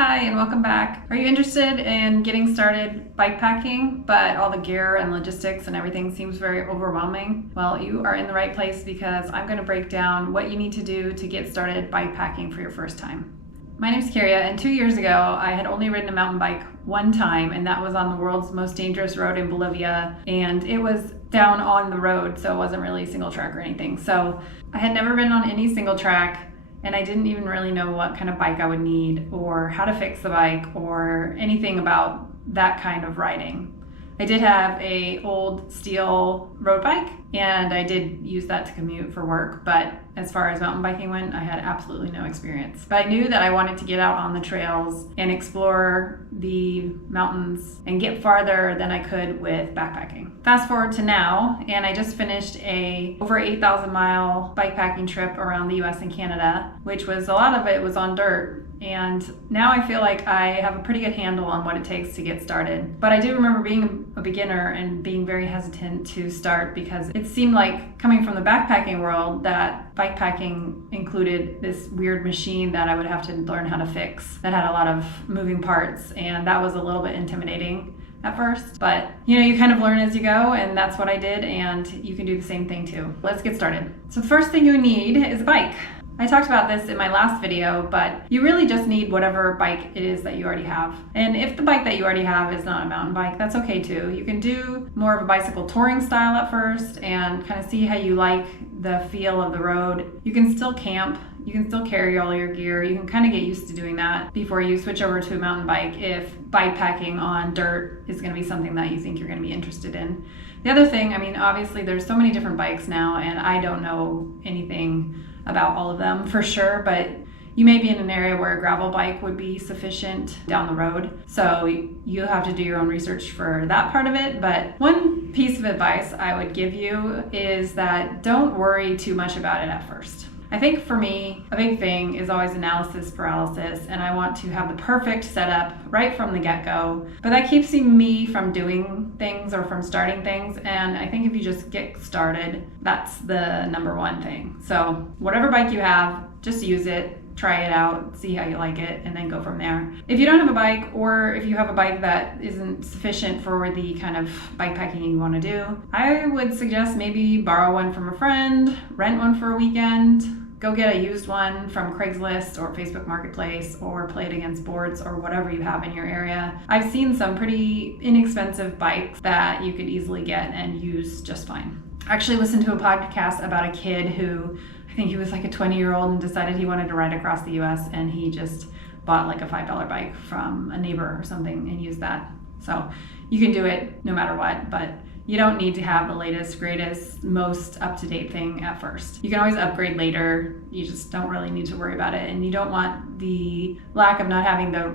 Hi and welcome back. Are you interested in getting started bike packing, but all the gear and logistics and everything seems very overwhelming? Well, you are in the right place because I'm going to break down what you need to do to get started bike packing for your first time. My name's Karia, and 2 years ago I had only ridden a mountain bike one time, and that was on the world's most dangerous road in Bolivia, and it was down on the road, so it wasn't really single track or anything. So I had never been on any single track, and I didn't even really know what kind of bike I would need or how to fix the bike or anything about that kind of riding. I did have a old steel road bike, and I did use that to commute for work, but as far as mountain biking went, I had absolutely no experience. But I knew that I wanted to get out on the trails and explore the mountains and get farther than I could with backpacking. Fast forward to now, and I just finished a over 8,000 mile bikepacking trip around the US and Canada, which was a lot of it was on dirt. And now I feel like I have a pretty good handle on what it takes to get started. But I do remember being a beginner and being very hesitant to start because it seemed like, coming from the backpacking world, that bikepacking included this weird machine that I would have to learn how to fix that had a lot of moving parts, and that was a little bit intimidating at first. But you kind of learn as you go, and that's what I did, and you can do the same thing too. Let's get started. So the first thing you need is a bike. I talked about this in my last video, but you really just need whatever bike it is that you already have. And if the bike that you already have is not a mountain bike, that's okay too. You can do more of a bicycle touring style at first and kind of see how you like the feel of the road. You can still camp. You can still carry all your gear. You can kind of get used to doing that before you switch over to a mountain bike if bike packing on dirt is going to be something that you think you're going to be interested in. The other thing, obviously there's so many different bikes now, and I don't know anything about all of them for sure, but you may be in an area where a gravel bike would be sufficient down the road. So you'll have to do your own research for that part of it. But one piece of advice I would give you is that don't worry too much about it at first. I think for me, a big thing is always analysis paralysis, and I want to have the perfect setup right from the get-go. But that keeps me from doing things or from starting things, and I think if you just get started, that's the number one thing. So whatever bike you have, just use it, try it out, see how you like it, and then go from there. If you don't have a bike, or if you have a bike that isn't sufficient for the kind of bike packing you want to do, I would suggest maybe borrow one from a friend, rent one for a weekend, go get a used one from Craigslist or Facebook Marketplace, or play it against boards or whatever you have in your area. I've seen some pretty inexpensive bikes that you could easily get and use just fine. I actually listened to a podcast about a kid who, I think he was like a 20-year-old, and decided he wanted to ride across the US, and he just bought like a $5 bike from a neighbor or something and used that. So you can do it no matter what, but you don't need to have the latest, greatest, most up-to-date thing at first. You can always upgrade later. You just don't really need to worry about it, and you don't want the lack of not having the,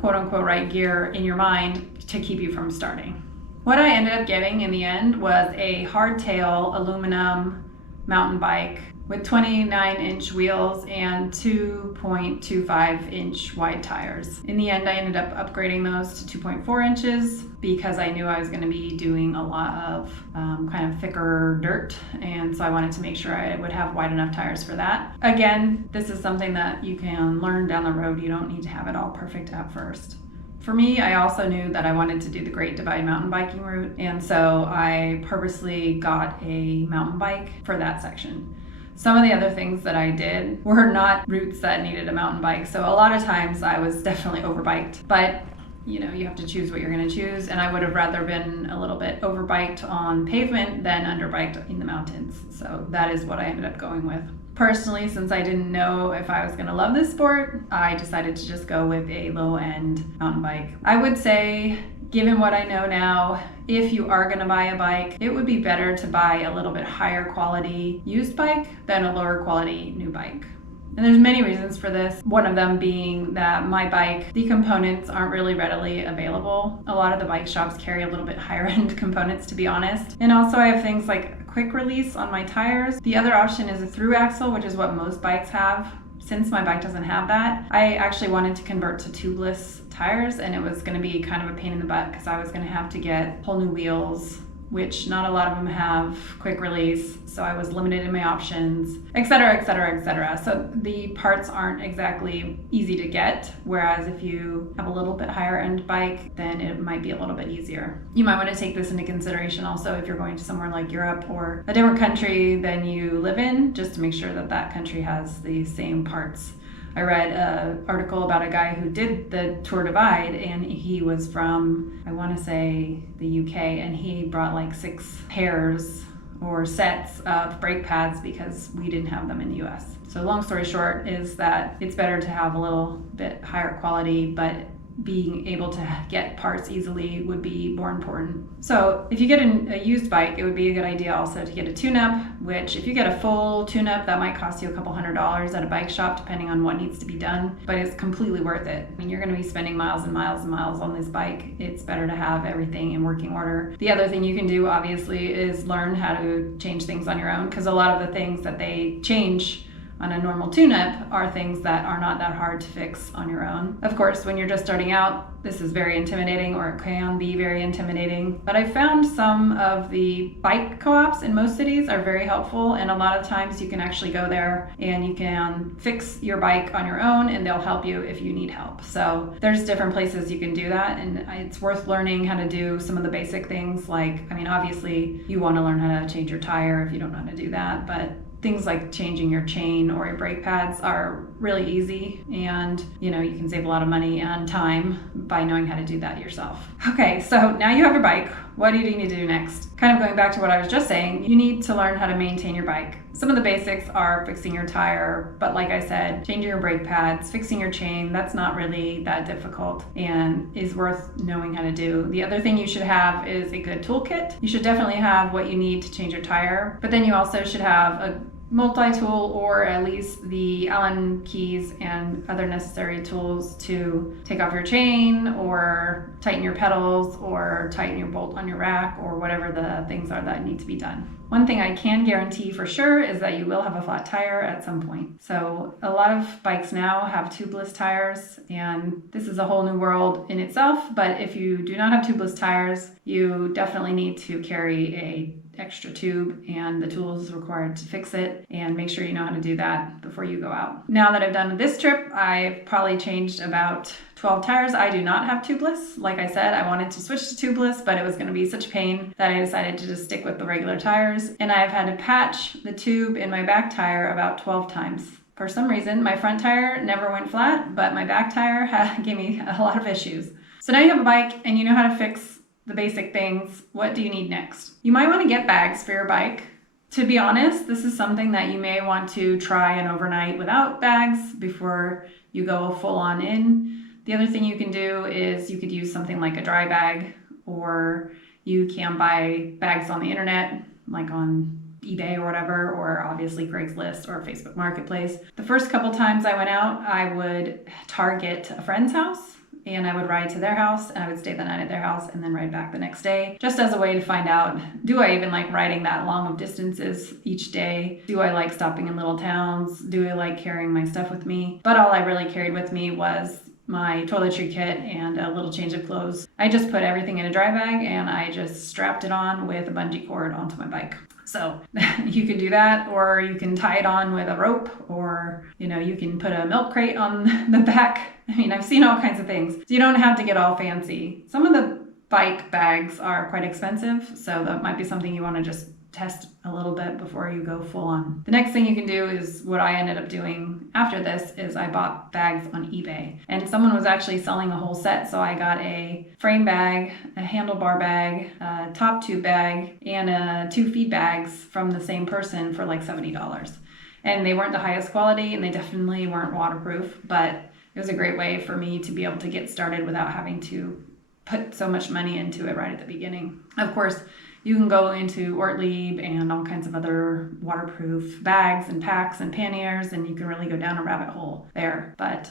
quote-unquote right gear in your mind to keep you from starting. What I ended up getting in the end was a hardtail aluminum mountain bike with 29-inch wheels and 2.25-inch wide tires. In the end, I ended up upgrading those to 2.4 inches because I knew I was going to be doing a lot of kind of thicker dirt, and so I wanted to make sure I would have wide enough tires for that. Again, this is something that you can learn down the road. You don't need to have it all perfect at first. For me, I also knew that I wanted to do the Great Divide mountain biking route, and so I purposely got a mountain bike for that section. Some of the other things that I did were not routes that needed a mountain bike, so a lot of times I was definitely overbiked, but you have to choose what you're going to choose, and I would have rather been a little bit overbiked on pavement than underbiked in the mountains, so that is what I ended up going with. Personally, since I didn't know if I was going to love this sport, I decided to just go with a low-end mountain bike. I would say, given what I know now, if you are going to buy a bike, it would be better to buy a little bit higher quality used bike than a lower quality new bike. And there's many reasons for this. One of them being that my bike, the components aren't really readily available. A lot of the bike shops carry a little bit higher end components, to be honest. And also I have things like a quick release on my tires. The other option is a through axle, which is what most bikes have. Since my bike doesn't have that, I actually wanted to convert to tubeless tires, and it was going to be kind of a pain in the butt because I was going to have to get whole new wheels, which not a lot of them have quick release, so I was limited in my options, etc., etc., etc. So the parts aren't exactly easy to get, whereas if you have a little bit higher end bike, then it might be a little bit easier. You might want to take this into consideration also if you're going to somewhere like Europe or a different country than you live in, just to make sure that that country has the same parts. I read an article about a guy who did the Tour Divide, and he was from, I want to say, the UK, and he brought like 6 pairs or sets of brake pads because we didn't have them in the US. So long story short is that it's better to have a little bit higher quality, but being able to get parts easily would be more important. So if you get a used bike, it would be a good idea also to get a tune-up, which if you get a full tune-up, that might cost you a couple $100s at a bike shop depending on what needs to be done, but it's completely worth it. I mean, you're going to be spending miles and miles and miles on this bike. It's better to have everything in working order. The other thing you can do obviously is learn how to change things on your own, because a lot of the things that they change on a normal tune-up are things that are not that hard to fix on your own. Of course, when you're just starting out, this is very intimidating, or it can be very intimidating. But I found some of the bike co-ops in most cities are very helpful, and a lot of times you can actually go there and you can fix your bike on your own, and they'll help you if you need help. So there's different places you can do that, and it's worth learning how to do some of the basic things. Like, I mean, obviously you want to learn how to change your tire if you don't know how to do that, but things like changing your chain or your brake pads are really easy, and you can save a lot of money and time by knowing how to do that yourself. Okay, so now you have your bike. What do you need to do next? Kind of going back to what I was just saying, you need to learn how to maintain your bike. Some of the basics are fixing your tire, but like I said, changing your brake pads, fixing your chain, that's not really that difficult and is worth knowing how to do. The other thing you should have is a good toolkit. You should definitely have what you need to change your tire, but then you also should have a multi-tool, or at least the Allen keys and other necessary tools to take off your chain or tighten your pedals or tighten your bolt on your rack, or whatever the things are that need to be done. One thing I can guarantee for sure is that you will have a flat tire at some point. So a lot of bikes now have tubeless tires, and this is a whole new world in itself, but if you do not have tubeless tires, you definitely need to carry a extra tube and the tools required to fix it, and make sure you know how to do that before you go out. Now that I've done this trip, I've probably changed about 12 tires. I do not have tubeless. Like I said, I wanted to switch to tubeless, but it was going to be such pain that I decided to just stick with the regular tires, and I've had to patch the tube in my back tire about 12 times. For some reason, my front tire never went flat, but my back tire gave me a lot of issues. So now you have a bike and you know how to fix the basic things. What do you need next? You might want to get bags for your bike. To be honest, this is something that you may want to try an overnight without bags before you go full on in. The other thing you can do is you could use something like a dry bag, or you can buy bags on the internet, like on eBay or whatever, or obviously Craigslist or Facebook Marketplace. The first couple times I went out, I would target a friend's house, and I would ride to their house, and I would stay the night at their house and then ride back the next day, just as a way to find out, do I even like riding that long of distances each day? Do I like stopping in little towns? Do I like carrying my stuff with me? But all I really carried with me was my toiletry kit and a little change of clothes. I just put everything in a dry bag, and I just strapped it on with a bungee cord onto my bike. So you can do that, or you can tie it on with a rope, or you can put a milk crate on the back. I mean, I've seen all kinds of things. So you don't have to get all fancy. Some of the bike bags are quite expensive, so that might be something you want to just test a little bit before you go full on. The next thing you can do is what I ended up doing after this is I bought bags on eBay, and someone was actually selling a whole set. So I got a frame bag, a handlebar bag, a top tube bag, and 2 feed bags from the same person for like $70. And they weren't the highest quality, and they definitely weren't waterproof, but it was a great way for me to be able to get started without having to put so much money into it right at the beginning. Of course, you can go into Ortlieb and all kinds of other waterproof bags and packs and panniers, and you can really go down a rabbit hole there. But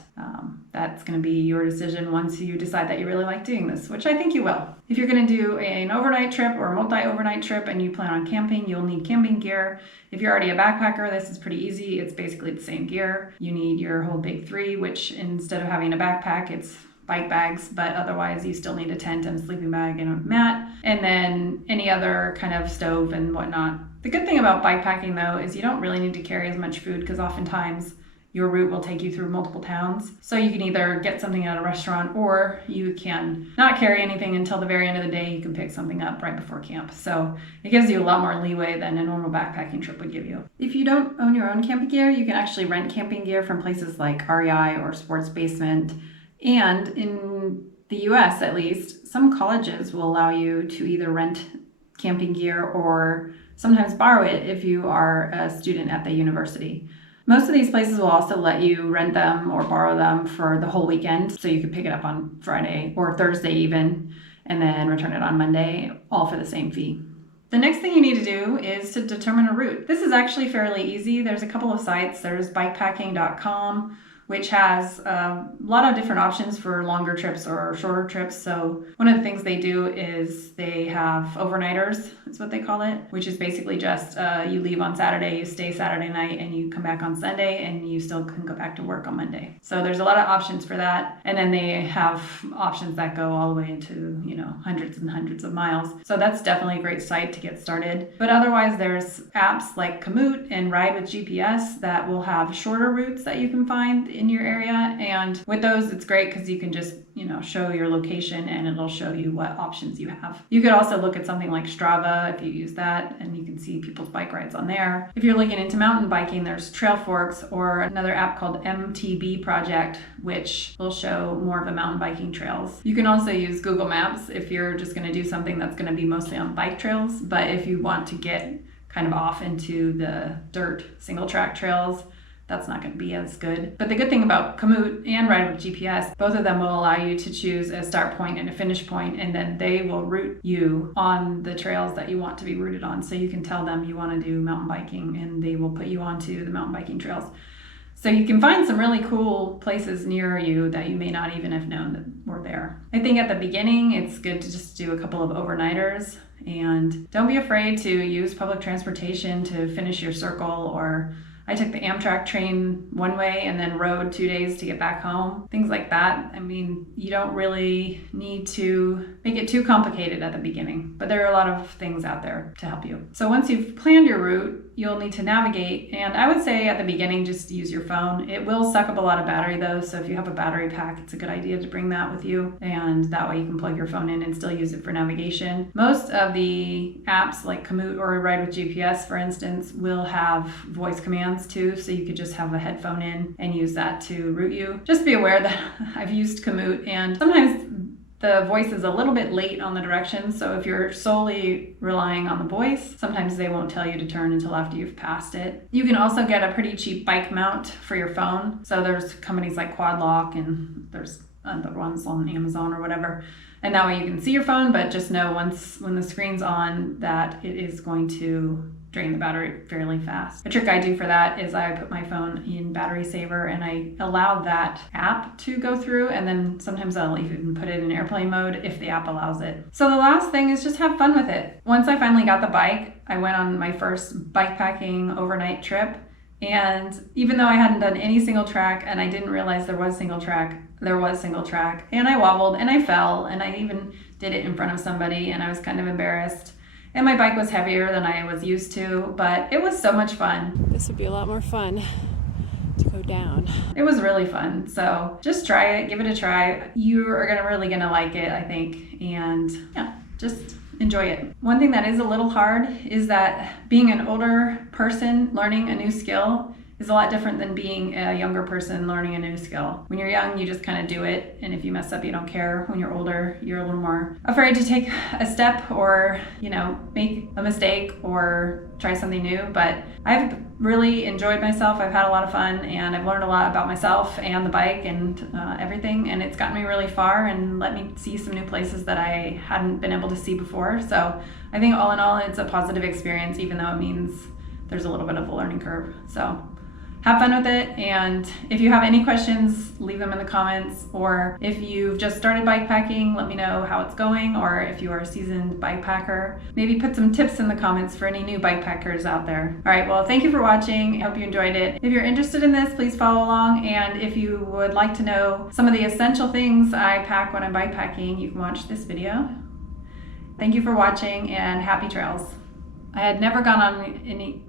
that's going to be your decision once you decide that you really like doing this, which I think you will. If you're going to do an overnight trip or a multi-overnight trip and you plan on camping, you'll need camping gear. If you're already a backpacker, this is pretty easy. It's basically the same gear. You need your whole big 3, which instead of having a backpack, it's bike bags, but otherwise you still need a tent and a sleeping bag and a mat, and then any other kind of stove and whatnot. The good thing about bike packing though is you don't really need to carry as much food because oftentimes your route will take you through multiple towns. So you can either get something at a restaurant or you can not carry anything until the very end of the day. You can pick something up right before camp. So it gives you a lot more leeway than a normal backpacking trip would give you. If you don't own your own camping gear, you can actually rent camping gear from places like REI or Sports Basement. And in the US at least, some colleges will allow you to either rent camping gear or sometimes borrow it if you are a student at the university. Most of these places will also let you rent them or borrow them for the whole weekend, so you could pick it up on Friday or Thursday even, and then return it on Monday, all for the same fee. The next thing you need to do is to determine a route. This is actually fairly easy. There's a couple of sites. There's bikepacking.com, which has a lot of different options for longer trips or shorter trips. So one of the things they do is they have overnighters, that's what they call it, which is basically just you leave on Saturday, you stay Saturday night, and you come back on Sunday, and you still can go back to work on Monday. So there's a lot of options for that. And then they have options that go all the way into, hundreds and hundreds of miles. So that's definitely a great site to get started. But otherwise, there's apps like Komoot and Ride with GPS that will have shorter routes that you can find in your area, and with those it's great because you can just show your location and it'll show you what options you have. You could also look at something like Strava if you use that, and you can see people's bike rides on there. If you're looking into mountain biking, there's Trailforks or another app called MTB Project, which will show more of the mountain biking trails. You can also use Google Maps if you're just going to do something that's going to be mostly on bike trails, but if you want to get kind of off into the dirt single track trails, that's not going to be as good. But the good thing about Komoot and Ride with GPS, both of them will allow you to choose a start point and a finish point, and then they will route you on the trails that you want to be routed on. So you can tell them you want to do mountain biking, and they will put you onto the mountain biking trails. So you can find some really cool places near you that you may not even have known that were there. I think at the beginning, it's good to just do a couple of overnighters, and don't be afraid to use public transportation to finish your circle. Or I took the Amtrak train one way and then rode 2 days to get back home. Things like that. I mean, you don't really need to make it too complicated at the beginning, but there are a lot of things out there to help you. So once you've planned your route, you'll need to navigate. And I would say at the beginning, just use your phone. It will suck up a lot of battery though. So if you have a battery pack, it's a good idea to bring that with you. And that way you can plug your phone in and still use it for navigation. Most of the apps like Komoot or Ride with GPS, for instance, will have voice commands too. So you could just have a headphone in and use that to route you. Just be aware that I've used Komoot, and sometimes the voice is a little bit late on the directions, so if you're solely relying on the voice, sometimes they won't tell you to turn until after you've passed it. You can also get a pretty cheap bike mount for your phone. So there's companies like Quadlock, and there's other ones on Amazon or whatever. And that way you can see your phone, but just know when the screen's on that it is going to drain the battery fairly fast. A trick I do for that is I put my phone in battery saver and I allow that app to go through, and then sometimes I'll even put it in airplane mode if the app allows it. So the last thing is just have fun with it. Once I finally got the bike, I went on my first bikepacking overnight trip, and even though I hadn't done any single track and I didn't realize there was single track, and I wobbled and I fell, and I even did it in front of somebody, and I was kind of embarrassed. And my bike was heavier than I was used to, but it was so much fun. This would be a lot more fun to go down. It was really fun. So just try it, give it a try. You are really gonna like it, I think. And yeah, just enjoy it. One thing that is a little hard is that being an older person learning a new skill is a lot different than being a younger person learning a new skill. When you're young, you just kind of do it, and if you mess up, you don't care. When you're older, you're a little more afraid to take a step or, make a mistake or try something new. But I've really enjoyed myself. I've had a lot of fun, and I've learned a lot about myself and the bike and everything, and it's gotten me really far and let me see some new places that I hadn't been able to see before. So I think all in all, it's a positive experience, even though it means there's a little bit of a learning curve. So have fun with it. And if you have any questions, leave them in the comments. Or if you've just started bikepacking, let me know how it's going. Or if you are a seasoned bikepacker, maybe put some tips in the comments for any new bikepackers out there. All right, well, thank you for watching. I hope you enjoyed it. If you're interested in this, please follow along. And if you would like to know some of the essential things I pack when I'm bikepacking, you can watch this video. Thank you for watching and happy trails. I had never gone on any